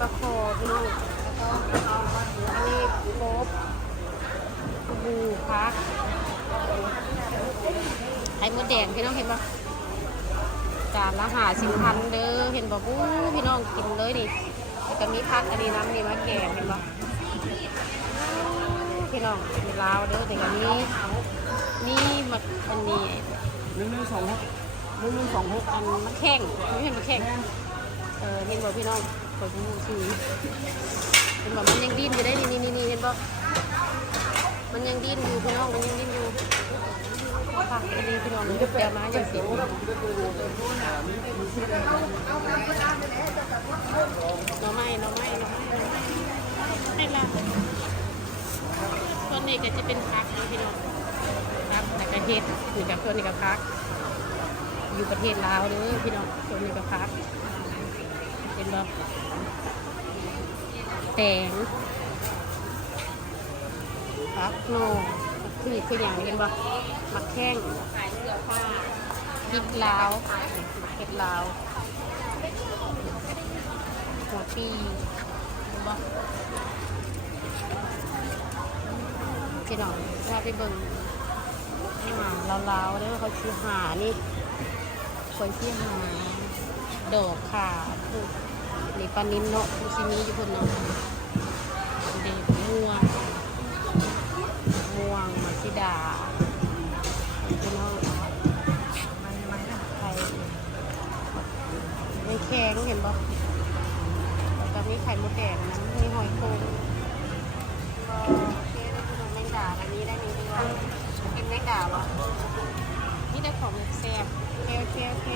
ปลาคอพี่น้องอันนี้โป๊บบูพักไข่มดแดงพี่น้องเห็นปะจานละ50,000เด้อเห็นปะบู๊พี่น้องกินเลยนี่แล้วก็มีพักอันนี้น้ำนี่มะแกงเห็นปะพี่น้องมีลาวเด้อแต่ก็นี่มาอันนี้1126 อันมะแข้งไม่เห็นมะแข้งเห็นปะพี่น้องขอดูชื่อเห็นปะมันยังดิ้นอยู่ได้นี่เห็นปะมันยังดิ้นอยู่พี่น้องมันยังดิ้นอยู่ค่ะอันนี้พี่น้องเดี๋ยวมาอย่างสิน้องไม้นี่ละส่วนนี้ก็จะเป็นพักนะพี่น้องพักแต่กระเฮ็ดนี่กับส่วนนี้กับพักอยู่ประเทศลาวเลยพี่น้องส่วนนี้กับพักเป็นแบบแตงพักโน่คืออย่างเห็นบ่มักแข้งพริกลาวเห็ดลาวหัวปีเห็นบ่พี่น้องว่าไปเบิ่งลาวๆเด้อเขาชื่อหานี่คนชื่อหาดอกขานี่ปลานินเนาะที่มีอยู่คนเนาะเด็กม่วงมาซิดาพี่น้องไข่ไม่แข็งเห็นปะแล้วก็มีไข่มดแดงนะมีหอยโขงก็โอเคได้ขนมแมงดาอันนี้ได้นี่ด้วยกินแมงดาวะนี่ได้ของแซ่บโอเค